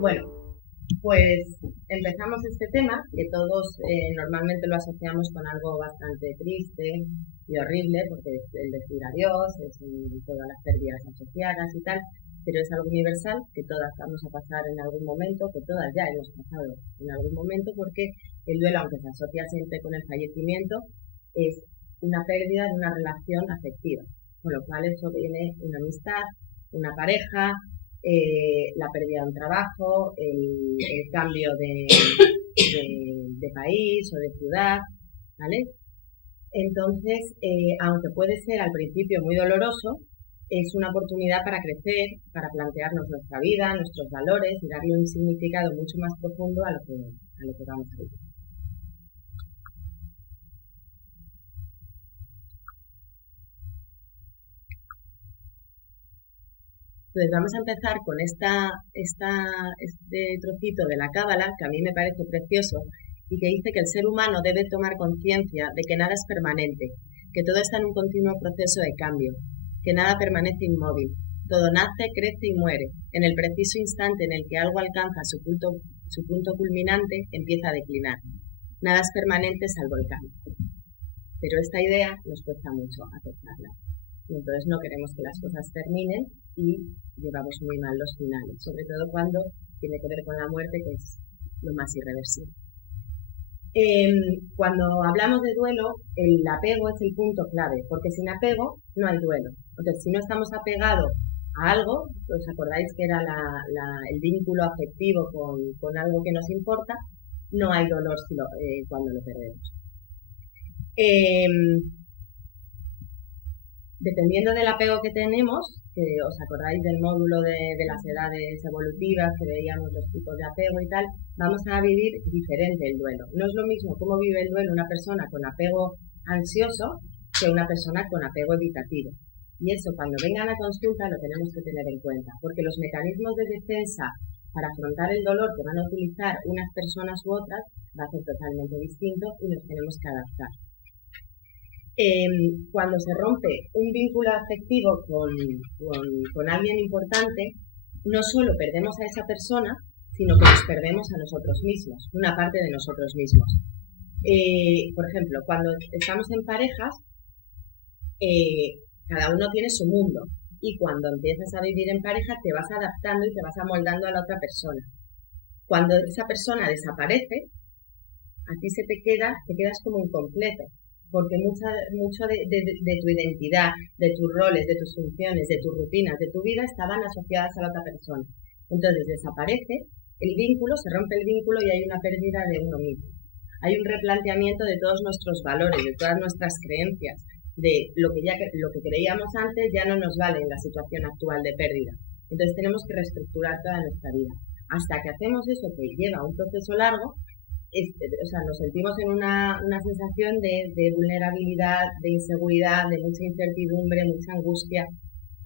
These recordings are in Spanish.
Bueno, pues empezamos este tema, que todos normalmente lo asociamos con algo bastante triste y horrible, porque es el decir adiós, todas las pérdidas asociadas y tal, pero es algo universal, que todas vamos a pasar en algún momento, que todas ya hemos pasado en algún momento, porque el duelo, aunque se asocia siempre con el fallecimiento, es una pérdida de una relación afectiva, con lo cual eso viene una amistad, una pareja, la pérdida de un trabajo, el cambio de país o de ciudad, ¿vale? Entonces, aunque puede ser al principio muy doloroso, es una oportunidad para crecer, para plantearnos nuestra vida, nuestros valores y darle un significado mucho más profundo a lo que vamos a vivir. Entonces vamos a empezar con este trocito de la Cábala, que a mí me parece precioso, y que dice que el ser humano debe tomar conciencia de que nada es permanente, que todo está en un continuo proceso de cambio, que nada permanece inmóvil, todo nace, crece y muere. En el preciso instante en el que algo alcanza su punto culminante, empieza a declinar. Nada es permanente salvo el cambio. Pero esta idea nos cuesta mucho aceptarla. Y entonces no queremos que las cosas terminen y llevamos muy mal los finales, sobre todo cuando tiene que ver con la muerte, que es lo más irreversible. Cuando hablamos de duelo, el apego es el punto clave, porque sin apego no hay duelo. Entonces, si no estamos apegados a algo, ¿os acordáis que era el vínculo afectivo con algo que nos importa? No hay dolor cuando lo perdemos. Dependiendo del apego que tenemos, que os acordáis del módulo de las edades evolutivas, que veíamos los tipos de apego y tal, vamos a vivir diferente el duelo. No es lo mismo cómo vive el duelo una persona con apego ansioso que una persona con apego evitativo. Y eso, cuando vengan a consulta, lo tenemos que tener en cuenta, porque los mecanismos de defensa para afrontar el dolor que van a utilizar unas personas u otras va a ser totalmente distinto y nos tenemos que adaptar. Cuando se rompe un vínculo afectivo con alguien importante, no solo perdemos a esa persona, sino que nos perdemos a nosotros mismos, una parte de nosotros mismos. Por ejemplo, cuando estamos en parejas, cada uno tiene su mundo, y cuando empiezas a vivir en pareja te vas adaptando y te vas amoldando a la otra persona. Cuando esa persona desaparece, a ti te quedas como incompleto, porque mucho de tu identidad, de tus roles, de tus funciones, de tus rutinas, de tu vida estaban asociadas a la otra persona. Entonces desaparece el vínculo, se rompe el vínculo y hay una pérdida de uno mismo. Hay un replanteamiento de todos nuestros valores, de todas nuestras creencias, de lo que creíamos antes ya no nos vale en la situación actual de pérdida. Entonces tenemos que reestructurar toda nuestra vida. Hasta que hacemos eso, que lleva un proceso largo, nos sentimos en una sensación de vulnerabilidad, de inseguridad, de mucha incertidumbre, mucha angustia,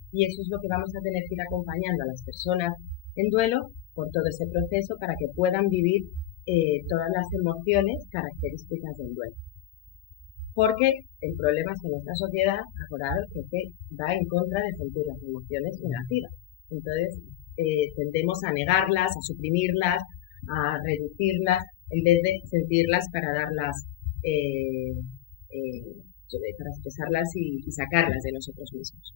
y eso es lo que vamos a tener que ir acompañando a las personas en duelo por todo ese proceso para que puedan vivir todas las emociones características del duelo. Porque el problema es que nuestra sociedad, acordaros que va en contra de sentir las emociones negativas. Entonces tendemos a negarlas, a suprimirlas, a reducirlas, en vez de sentirlas para darlas, para expresarlas y sacarlas de nosotros mismos.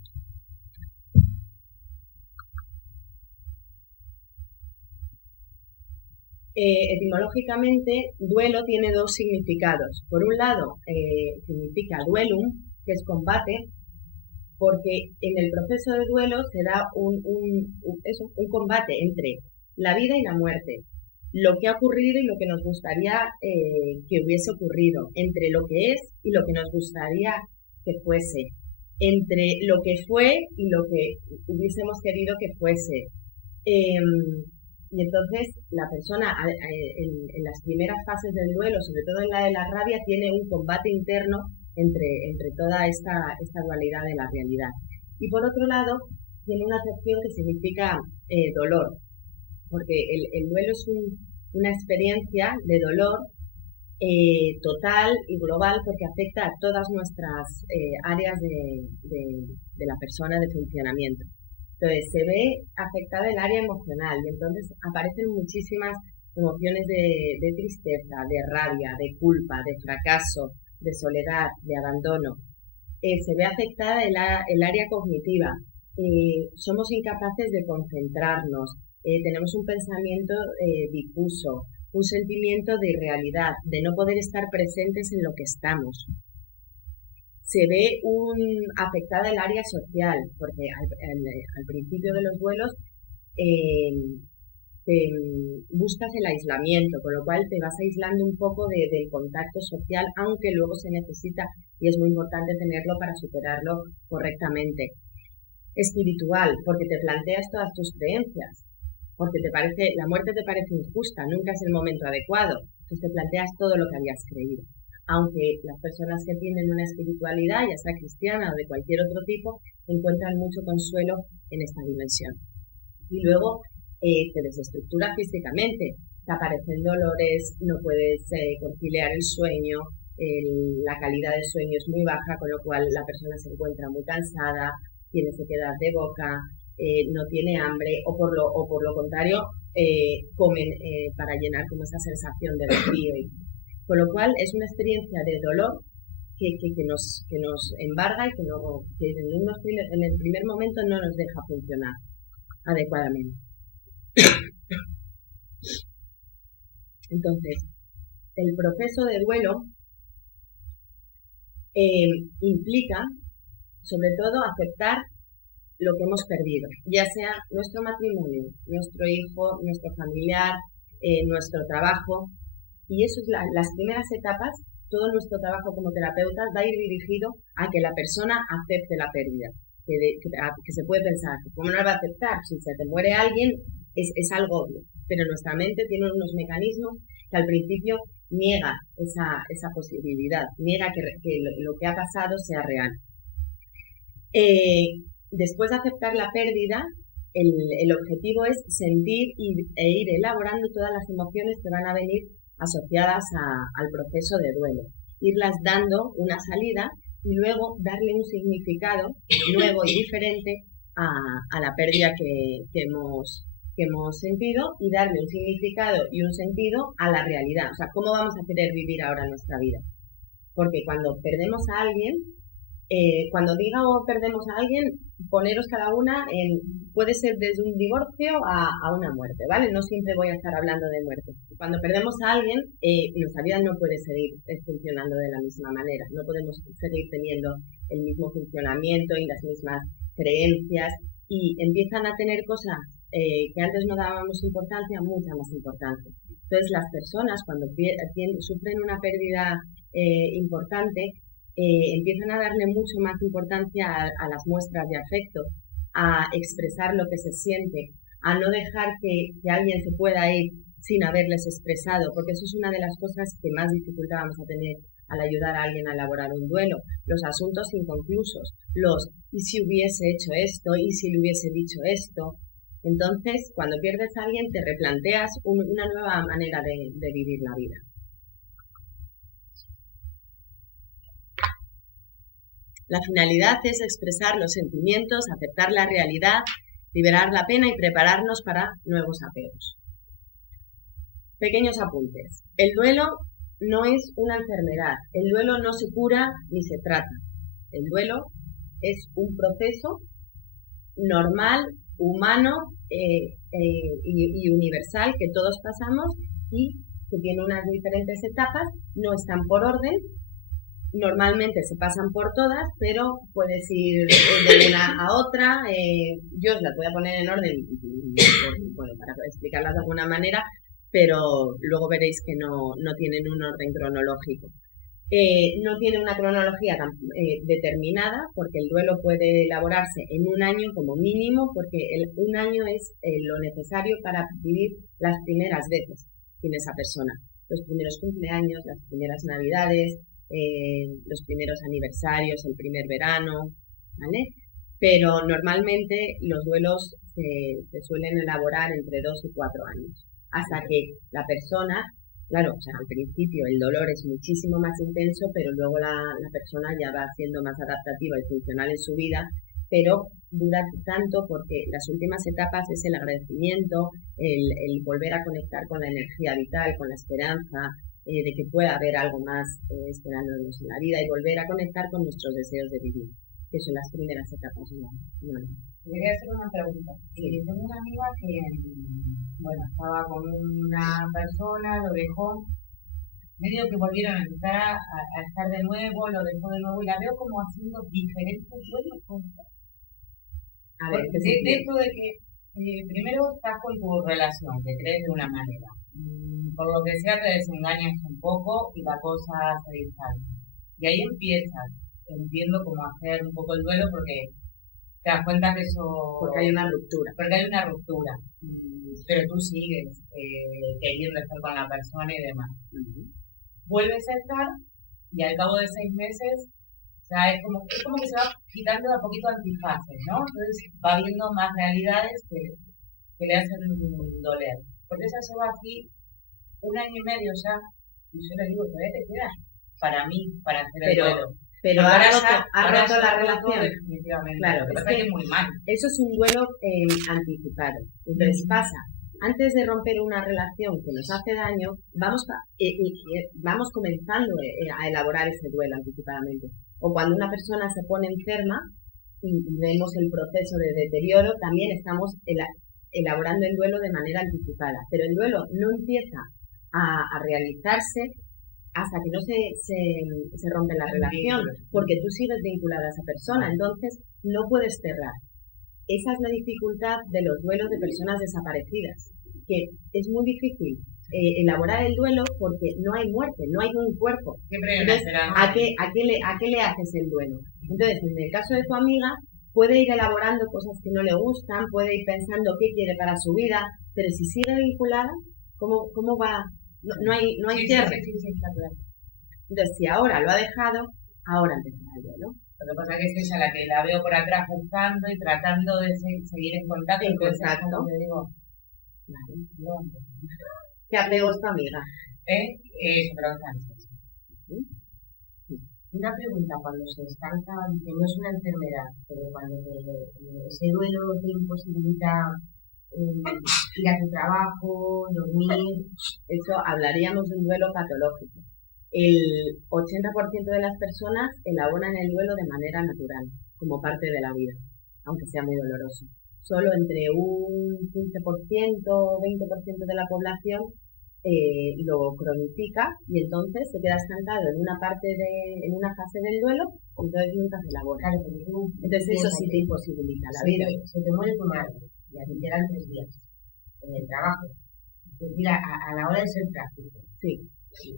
Etimológicamente, duelo tiene dos significados. Por un lado, significa duelum, que es combate, porque en el proceso de duelo se da un combate entre la vida y la muerte, lo que ha ocurrido y lo que nos gustaría que hubiese ocurrido, entre lo que es y lo que nos gustaría que fuese, entre lo que fue y lo que hubiésemos querido que fuese. Y entonces la persona en las primeras fases del duelo, sobre todo en la de la rabia, tiene un combate interno entre toda esta dualidad de la realidad. Y por otro lado, tiene una acepción que significa dolor, porque el duelo es una experiencia de dolor total y global, porque afecta a todas nuestras áreas de la persona de funcionamiento. Entonces se ve afectada el área emocional y entonces aparecen muchísimas emociones de tristeza, de rabia, de culpa, de fracaso, de soledad, de abandono. Se ve afectada el área cognitiva. Somos incapaces de concentrarnos, tenemos un pensamiento difuso, un sentimiento de irrealidad, de no poder estar presentes en lo que estamos. Se ve afectada el área social, porque al principio de los duelos buscas el aislamiento, con lo cual te vas aislando un poco del contacto social, aunque luego se necesita y es muy importante tenerlo para superarlo correctamente. Espiritual, porque te planteas todas tus creencias, porque la muerte te parece injusta, nunca es el momento adecuado, entonces te planteas todo lo que habías creído. Aunque las personas que tienen una espiritualidad, ya sea cristiana o de cualquier otro tipo, encuentran mucho consuelo en esta dimensión. Y luego te desestructura físicamente, te aparecen dolores, no puedes conciliar el sueño, la calidad del sueño es muy baja, con lo cual la persona se encuentra muy cansada, tiene sequedad de boca, no tiene hambre, o por lo contrario, comen para llenar como esa sensación de vacío. Con lo cual es una experiencia de dolor que nos embarga y que en el primer momento no nos deja funcionar adecuadamente. Entonces, el proceso de duelo implica, sobre todo, aceptar lo que hemos perdido, ya sea nuestro matrimonio, nuestro hijo, nuestro familiar, nuestro trabajo. Y eso es las primeras etapas. Todo nuestro trabajo como terapeutas va a ir dirigido a que la persona acepte la pérdida. Que se puede pensar, ¿cómo no la va a aceptar? Si se te muere alguien, es algo obvio. Pero nuestra mente tiene unos mecanismos que al principio niega esa posibilidad, niega que lo que ha pasado sea real. Después de aceptar la pérdida, el objetivo es sentir e ir elaborando todas las emociones que van a venir asociadas al proceso de duelo, irlas dando una salida y luego darle un significado nuevo y diferente a la pérdida que hemos sentido y darle un significado y un sentido a la realidad. O sea, ¿cómo vamos a querer vivir ahora nuestra vida? Porque cuando perdemos a alguien, cuando digo perdemos a alguien, poneros cada una puede ser desde un divorcio a una muerte, ¿vale? No siempre voy a estar hablando de muerte. Cuando perdemos a alguien, nuestra vida no puede seguir funcionando de la misma manera. No podemos seguir teniendo el mismo funcionamiento y las mismas creencias y empiezan a tener cosas que antes no dábamos importancia, mucha más importancia. Entonces, las personas cuando sufren una pérdida importante, empiezan a darle mucho más importancia a las muestras de afecto, a expresar lo que se siente, a no dejar que alguien se pueda ir sin haberles expresado, porque eso es una de las cosas que más dificultad vamos a tener al ayudar a alguien a elaborar un duelo. Los asuntos inconclusos, ¿y si hubiese hecho esto? ¿Y si le hubiese dicho esto? Entonces, cuando pierdes a alguien, te replanteas una nueva manera de vivir la vida. La finalidad es expresar los sentimientos, aceptar la realidad, liberar la pena y prepararnos para nuevos apegos. Pequeños apuntes. El duelo no es una enfermedad. El duelo no se cura ni se trata. El duelo es un proceso normal, humano y universal que todos pasamos y que tiene unas diferentes etapas, no están por orden. Normalmente se pasan por todas, pero puedes ir de una a otra. Yo os las voy a poner en orden para explicarlas de alguna manera, pero luego veréis que no tienen un orden cronológico. No tiene una cronología determinada, porque el duelo puede elaborarse en un año como mínimo, porque un año es lo necesario para vivir las primeras veces sin esa persona. Los primeros cumpleaños, las primeras navidades, los primeros aniversarios, el primer verano, ¿vale? Pero normalmente los duelos se suelen elaborar entre 2 y 4 años, hasta que la persona, claro, o sea, al principio el dolor es muchísimo más intenso, pero luego la persona ya va siendo más adaptativa y funcional en su vida pero dura tanto porque las últimas etapas es el agradecimiento, el volver a conectar con la energía vital, con la esperanza, de que pueda haber algo más esperándonos en la vida y volver a conectar con nuestros deseos de vivir, que son las primeras etapas. Quería hacer una pregunta. Tengo una amiga que, bueno, estaba con una persona, lo dejó, medio que volvieron a empezar a estar de nuevo, lo dejó de nuevo y la veo como haciendo diferentes duelos. A ver, de esto de que primero estás con tu relación, te crees de una manera. Por lo que sea te desengañas un poco y la cosa se distancia. Y ahí empiezas, entiendo cómo hacer un poco el duelo porque te das cuenta que eso... Porque hay una ruptura. Pero tú sigues queriendo estar con la persona y demás. Vuelves a estar y al cabo de 6 meses, o sea, es como que se va quitando de a poquito antifaces, ¿no? Entonces va viendo más realidades que le hacen doler. Porque ella lleva aquí 1 año y medio ya, y yo le digo, todavía te queda para mí, para hacer el duelo. Pero ha roto la relación. Definitivamente. Claro, es que es muy mal. Eso es un duelo anticipado. Entonces pasa, antes de romper una relación que nos hace daño, vamos comenzando a elaborar ese duelo anticipadamente. O cuando una persona se pone enferma y vemos el proceso de deterioro, también estamos elaborando el duelo de manera anticipada. Pero el duelo no empieza a realizarse hasta que no se rompe la relación, porque tú sigues vinculada a esa persona, entonces no puedes cerrar. Esa es la dificultad de los duelos de personas desaparecidas, que es muy difícil elaborar el duelo porque no hay muerte, no hay un cuerpo. Entonces, ¿a qué le haces el duelo? Entonces, en el caso de tu amiga, puede ir elaborando cosas que no le gustan, puede ir pensando qué quiere para su vida, pero si sigue vinculada, ¿cómo va? No hay cierre. Entonces, si ahora lo ha dejado, ahora empezará el duelo. Lo que pasa es que es ella la que la veo por atrás buscando y tratando de seguir en contacto. Digo, vale. ¿Qué apego es tu amiga? Pero una pregunta, cuando se estanca, que no es una enfermedad, pero cuando ese duelo te imposibilita ir a tu trabajo, dormir, eso hablaríamos de un duelo patológico. El 80% de las personas elaboran el duelo de manera natural, como parte de la vida, aunque sea muy doloroso. Solo entre un 15% o 20% de la población lo cronifica y entonces se queda estancado en una fase del duelo, entonces nunca se elabora. Claro, entonces eso sí te imposibilita la vida. Se te muere tu madre y a ti te quedan 3 días en el trabajo. Es decir, a la hora de ser práctico. Sí.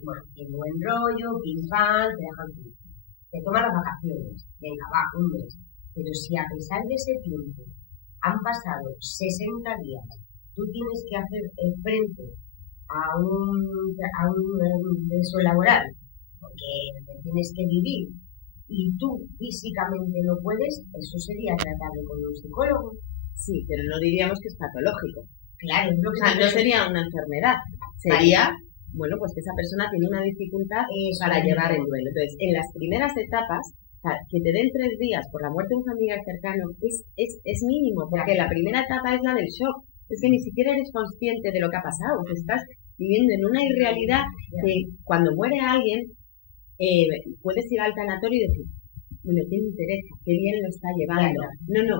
Bueno, el buen rollo, pim pam, te dejan tu. Te toman las vacaciones, venga, va, un mes. Pero si a pesar de ese tiempo han pasado 60 días, tú tienes que hacer frente a un beso laboral, porque tienes que vivir, y tú físicamente no puedes, eso sería tratable con un psicólogo. Sí, pero no diríamos que es patológico. Claro, es lo que no sería una enfermedad, sería... Bueno, pues que esa persona tiene una dificultad para llevar el duelo. Entonces, en las primeras etapas, o sea, que te den 3 días por la muerte de un familiar cercano es mínimo, porque la primera etapa es la del shock. Es que ni siquiera eres consciente de lo que ha pasado. O sea, estás viviendo en una irrealidad que cuando muere alguien, puedes ir al tanatorio y decir, bueno, ¿qué me interesa? ¿Qué bien lo está llevando? No,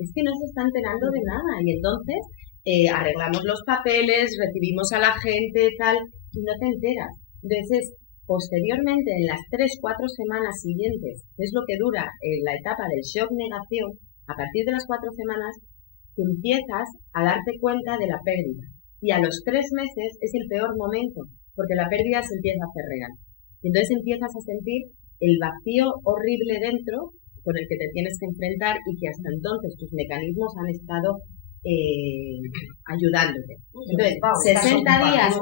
es que no se está enterando de nada. Y entonces... arreglamos los papeles, recibimos a la gente, tal, y no te enteras. Entonces, posteriormente, en las 3-4 semanas siguientes, que es lo que dura la etapa del shock negación, a partir de las 4 semanas, empiezas a darte cuenta de la pérdida. Y a los 3 meses es el peor momento, porque la pérdida se empieza a hacer real. Y entonces empiezas a sentir el vacío horrible dentro con el que te tienes que enfrentar y que hasta entonces tus mecanismos han estado ayudándote. Entonces, 60 días.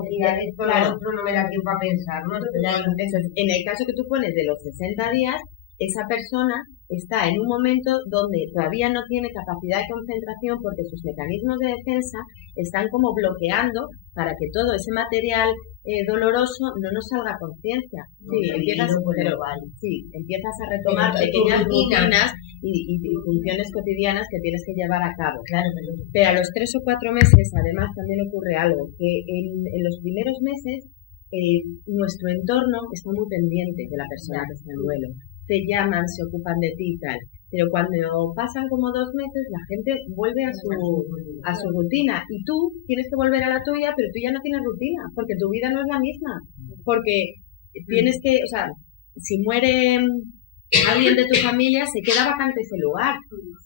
Claro, otro no me da tiempo a pensar, ¿no? Entonces, en el caso que tú pones de los 60 días, esa persona está en un momento donde todavía no tiene capacidad de concentración porque sus mecanismos de defensa están como bloqueando para que todo ese material doloroso no nos salga a conciencia. Empiezas a retomar pequeñas rutinas y funciones cotidianas que tienes que llevar a cabo. Claro, pero a los 3 o 4 meses, además, también ocurre algo, que en los primeros meses nuestro entorno está muy pendiente de la persona que está en duelo. Te llaman, se ocupan de ti y tal. Pero cuando pasan como 2 meses, la gente vuelve a su rutina. Y tú tienes que volver a la tuya, pero tú ya no tienes rutina, porque tu vida no es la misma. Porque tienes que, o sea, si muere alguien de tu familia, se queda vacante ese lugar.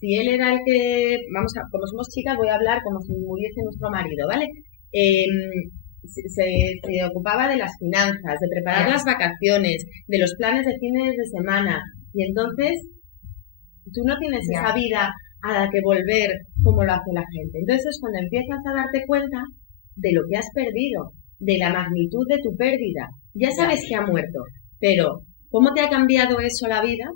Si él era el que, como somos chicas, voy a hablar como si muriese nuestro marido, ¿vale? Se ocupaba de las finanzas, de preparar las vacaciones, de los planes de fines de semana, y entonces tú no tienes esa vida a la que volver como lo hace la gente. Entonces es cuando empiezas a darte cuenta de lo que has perdido, de la magnitud de tu pérdida. Ya sabes que ha muerto, pero ¿cómo te ha cambiado eso la vida?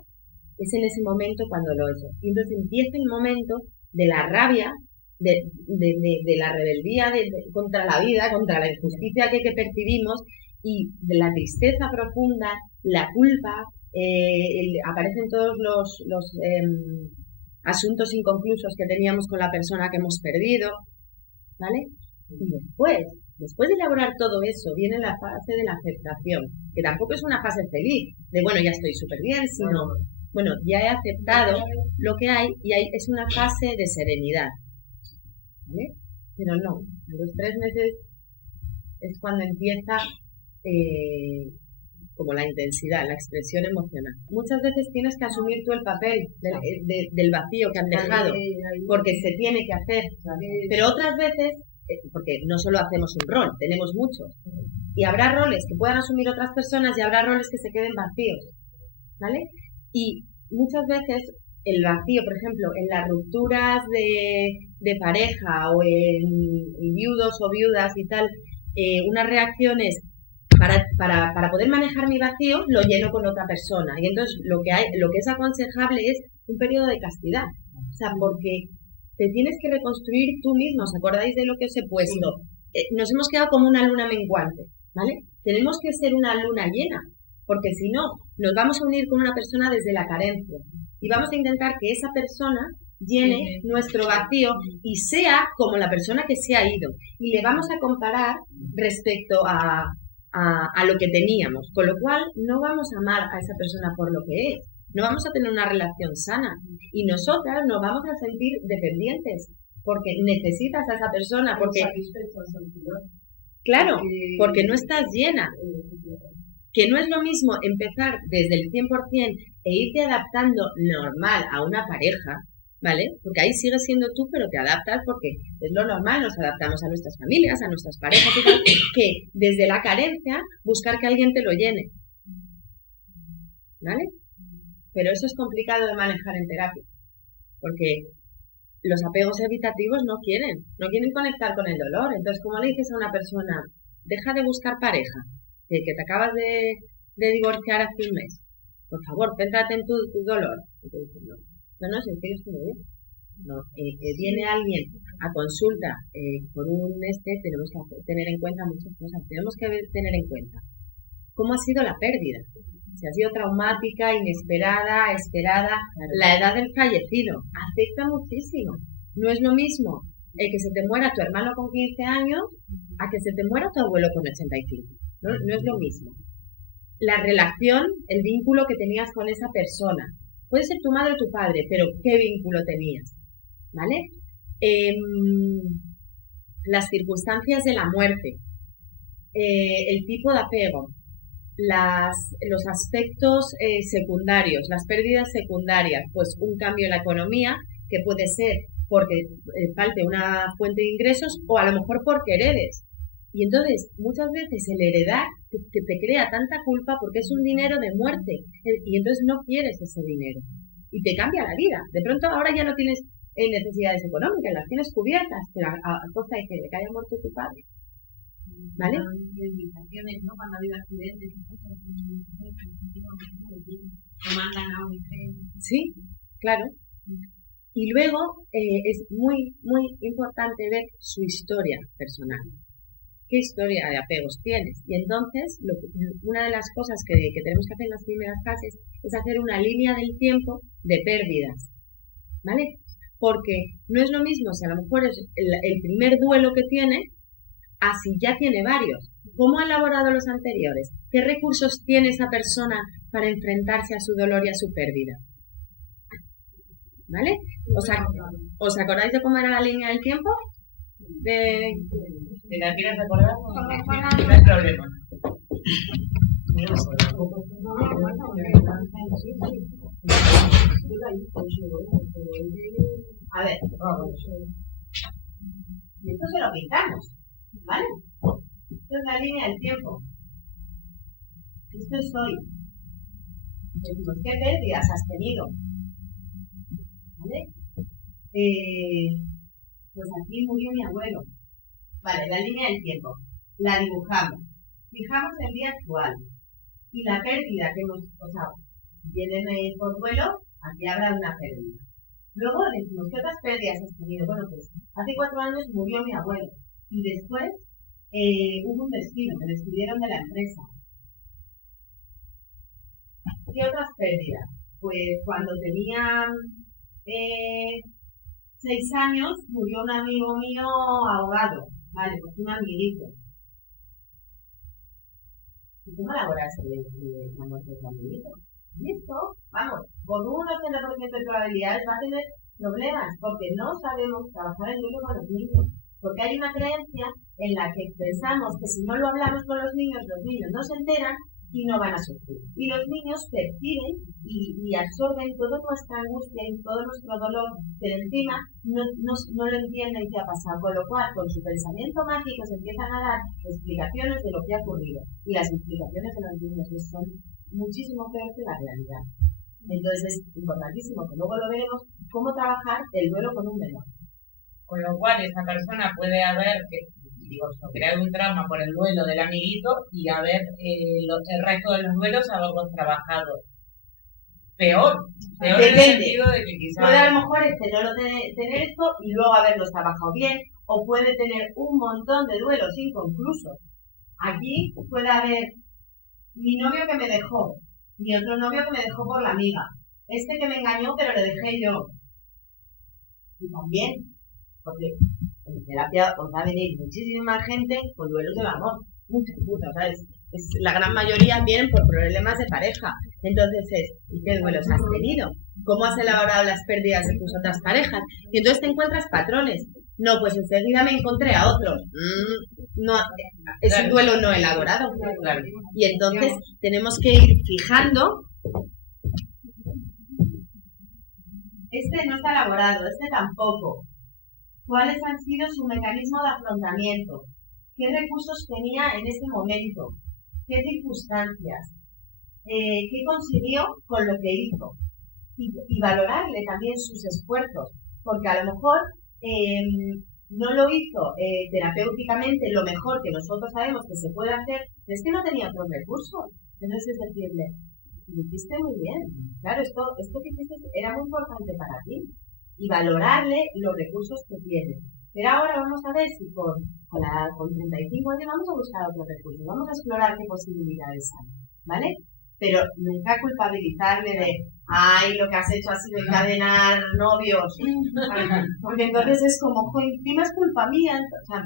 Es en ese momento cuando lo es. Y entonces empieza el momento de la rabia, de la rebeldía contra la vida, contra la injusticia que percibimos, y de la tristeza profunda, la culpa, aparecen todos los asuntos inconclusos que teníamos con la persona que hemos perdido, ¿vale? Y después de elaborar todo eso, viene la fase de la aceptación, que tampoco es una fase feliz, de bueno, ya estoy súper bien, sino, bueno, ya he aceptado lo que hay, y es una fase de serenidad. ¿Vale? Pero no, a los 3 meses es cuando empieza como la intensidad, la expresión emocional. Muchas veces tienes que asumir tú el papel del vacío que han dejado, porque se tiene que hacer. Pero otras veces, porque no solo hacemos un rol, tenemos muchos. Y habrá roles que puedan asumir otras personas y habrá roles que se queden vacíos. ¿Vale? Y muchas veces el vacío, por ejemplo, en las rupturas de pareja o en viudos o viudas y tal, unas reacciones para poder manejar mi vacío, lo lleno con otra persona. Y entonces lo que es aconsejable es un periodo de castidad. O sea, porque te tienes que reconstruir tú mismo. ¿Os acordáis de lo que os he puesto? Nos hemos quedado como una luna menguante, ¿vale? Tenemos que ser una luna llena, porque si no, nos vamos a unir con una persona desde la carencia. Y vamos a intentar que esa persona llene nuestro vacío y sea como la persona que se ha ido. Y le vamos a comparar respecto a lo que teníamos. Con lo cual, no vamos a amar a esa persona por lo que es. No vamos a tener una relación sana. Y nosotras nos vamos a sentir dependientes. Porque necesitas a esa persona. Porque no estás llena. Que no es lo mismo empezar desde el 100% e irte adaptando normal a una pareja, ¿vale? Porque ahí sigues siendo tú, pero te adaptas porque es lo normal, nos adaptamos a nuestras familias, a nuestras parejas y tal, que desde la carencia buscar que alguien te lo llene, ¿vale? Pero eso es complicado de manejar en terapia, porque los apegos evitativos no quieren conectar con el dolor. Entonces, ¿cómo le dices a una persona, deja de buscar pareja? Que te acabas de divorciar hace un mes, por favor, céntrate en tu dolor. Y te dicen, no, si es que yo estoy muy bien. No, viene alguien a consulta por tenemos que tener en cuenta muchas cosas. Tenemos que tener en cuenta cómo ha sido la pérdida. Si ha sido traumática, inesperada, esperada, la edad del fallecido afecta muchísimo. No es lo mismo que se te muera tu hermano con 15 años a que se te muera tu abuelo con 85. No es lo mismo. La relación, el vínculo que tenías con esa persona. Puede ser tu madre o tu padre, pero ¿qué vínculo tenías? ¿Vale? Las circunstancias de la muerte, el tipo de apego, los aspectos secundarios, las pérdidas secundarias, pues un cambio en la economía, que puede ser porque falte una fuente de ingresos o a lo mejor porque heredes. Y entonces, muchas veces el heredar te crea tanta culpa porque es un dinero de muerte y entonces no quieres ese dinero y te cambia la vida. De pronto ahora ya no tienes necesidades económicas, las tienes cubiertas, pero a costa de que haya muerto tu padre. ¿vale? ¿no? Cuando ha habido accidentes, que mandan a un Sí, claro. Y luego es muy, muy importante ver su historia personal. ¿Qué historia de apegos tienes? Y entonces, una de las cosas que tenemos que hacer en las primeras fases es hacer una línea del tiempo de pérdidas, ¿vale? Porque no es lo mismo si a lo mejor es el primer duelo que tiene, a si ya tiene varios. ¿Cómo ha elaborado los anteriores? ¿Qué recursos tiene esa persona para enfrentarse a su dolor y a su pérdida? ¿Vale? ¿Os acordáis de cómo era la línea del tiempo? ¿Te la quieres recordar? No hay problema. A ver, y esto se lo pintamos, ¿vale? Esto es la línea del tiempo. Esto es hoy. Decimos, ¿qué pérdidas has tenido? ¿Vale? Pues aquí murió mi abuelo. Vale, la línea del tiempo. La dibujamos. Fijamos el día actual. Y la pérdida que hemos, si vienen por duelo, aquí habrá una pérdida. Luego decimos, ¿qué otras pérdidas has tenido? Bueno, pues hace 4 años murió mi abuelo. Y después hubo un despido, me despidieron de la empresa. ¿Qué otras pérdidas? Pues cuando tenía 6 años murió un amigo mío ahogado. Vale, pues un amiguito. ¿Y cómo elaboras la muerte de un amiguito? Y esto, vamos, con un 80% de probabilidades va a tener problemas, porque no sabemos trabajar el duelo con los niños. Porque hay una creencia en la que pensamos que si no lo hablamos con los niños no se enteran y no van a sufrir. Y los niños perciben y absorben toda nuestra angustia y todo nuestro dolor, pero encima no lo entienden qué ha pasado. Con lo cual, con su pensamiento mágico se empiezan a dar explicaciones de lo que ha ocurrido. Y las explicaciones de los niños son muchísimo peor que la realidad. Entonces es importantísimo que luego lo veremos cómo trabajar el duelo con un menor. Con lo cual, esa persona puede crear un trauma por el duelo del amiguito y haber el resto de los duelos haberlos trabajado peor en el sentido de que quizás puede a lo mejor no tener esto y luego haberlos trabajado bien, o puede tener un montón de duelos inconclusos. Aquí puede haber mi novio que me dejó, mi otro novio que me dejó por la amiga, este que me engañó pero le dejé yo. Y también, porque en terapia os va a venir muchísima gente con duelos del amor, muchas, ¿sabes? La gran mayoría vienen por problemas de pareja. Entonces ¿y qué duelos has tenido? ¿Cómo has elaborado las pérdidas de tus otras parejas? Y entonces te encuentras patrones. No, pues enseguida me encontré a otro. No, es un duelo no elaborado. Claro. Y entonces tenemos que ir fijando. Este no está elaborado, este tampoco. ¿Cuáles han sido su mecanismo de afrontamiento? ¿Qué recursos tenía en ese momento? ¿Qué circunstancias? ¿Qué consiguió con lo que hizo? Y valorarle también sus esfuerzos, porque a lo mejor no lo hizo terapéuticamente lo mejor que nosotros sabemos que se puede hacer, pero es que no tenía otros recursos. Entonces es decirle, lo hiciste muy bien, claro, esto que hiciste era muy importante para ti, y valorarle los recursos que tiene. Pero ahora vamos a ver si con 35 años vamos a buscar otros recursos, vamos a explorar qué posibilidades hay, ¿vale? Pero nunca culpabilizarle de, ay, lo que has hecho ha sido encadenar novios, porque entonces es como, encima es culpa mía. O sea,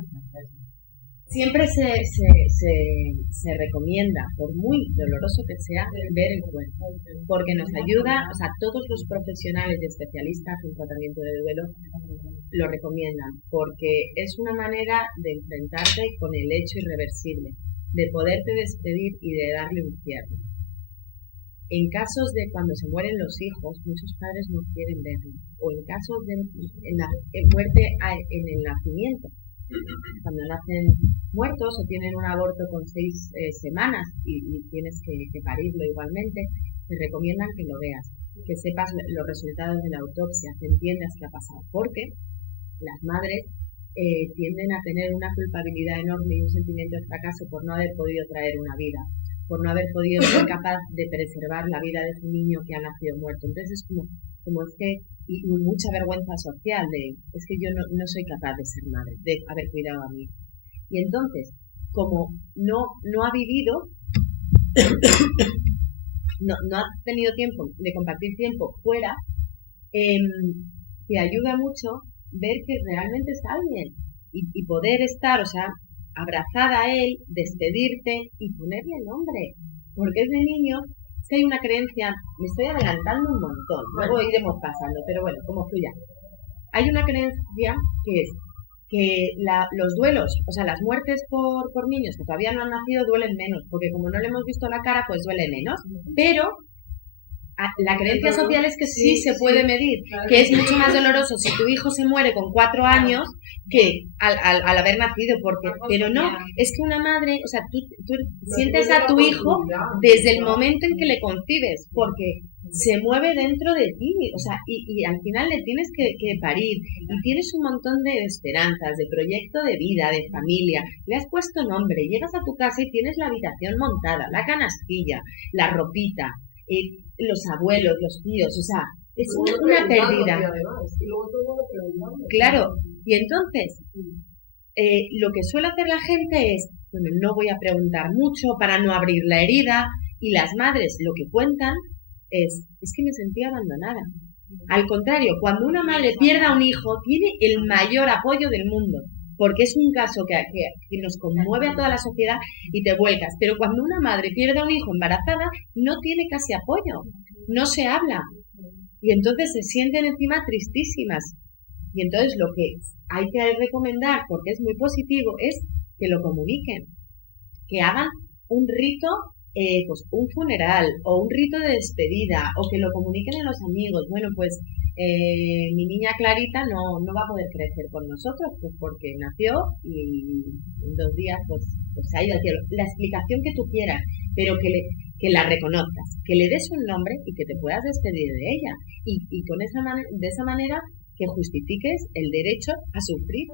siempre se recomienda, por muy doloroso que sea, ver el cuerpo, porque nos ayuda, todos los profesionales y especialistas en tratamiento de duelo lo recomiendan, porque es una manera de enfrentarte con el hecho irreversible, de poderte despedir y de darle un cierre. En casos de cuando se mueren los hijos, muchos padres no quieren verlo, o en casos de muerte en el nacimiento, cuando nacen muertos o tienen un aborto con 6 semanas y tienes que parirlo igualmente, te recomiendan que lo veas, que sepas los resultados de la autopsia, que entiendas qué ha pasado, porque las madres tienden a tener una culpabilidad enorme y un sentimiento de fracaso por no haber podido traer una vida, por no haber podido ser capaz de preservar la vida de su niño que ha nacido muerto. Entonces es como es que, y mucha vergüenza social es que yo no soy capaz de ser madre, de haber cuidado a mí. Y entonces, como no ha vivido, no ha tenido tiempo de compartir tiempo fuera, te ayuda mucho ver que realmente es alguien y poder estar, o sea, abrazada a él, despedirte y ponerle nombre, porque ese niño, es que hay una creencia, me estoy adelantando un montón, luego iremos pasando, pero bueno, como fluya. Hay una creencia que es que los duelos, o sea, las muertes por niños que todavía no han nacido duelen menos, porque como no le hemos visto la cara, pues duele menos, pero la creencia social es que sí se puede medir, que es mucho más doloroso si tu hijo se muere con 4 años que al haber nacido, pero no, es que una madre, o sea, tú sientes a tu hijo desde el momento en que le concibes, porque se mueve dentro de ti, o sea, y al final le tienes que parir, y tienes un montón de esperanzas, de proyecto de vida, de familia, le has puesto nombre, llegas a tu casa y tienes la habitación montada, la canastilla, la ropita, los abuelos, los tíos, o sea, es una pérdida. Claro, y entonces, lo que suele hacer la gente es, bueno, no voy a preguntar mucho para no abrir la herida, y las madres lo que cuentan es que me sentí abandonada. Al contrario, cuando una madre pierde a un hijo, tiene el mayor apoyo del mundo, porque es un caso que nos conmueve a toda la sociedad y te vuelcas. Pero cuando una madre pierde a un hijo embarazada, no tiene casi apoyo, no se habla. Y entonces se sienten encima tristísimas. Y entonces lo que hay que recomendar, porque es muy positivo, es que lo comuniquen, que hagan un rito, pues un funeral o un rito de despedida, o que lo comuniquen a los amigos. Bueno, pues mi niña Clarita no va a poder crecer con nosotros, pues porque nació y en 2 días pues se ha ido al cielo. La explicación que tú quieras, pero que la reconozcas, que le des un nombre y que te puedas despedir de ella, y de esa manera que justifiques el derecho a sufrir.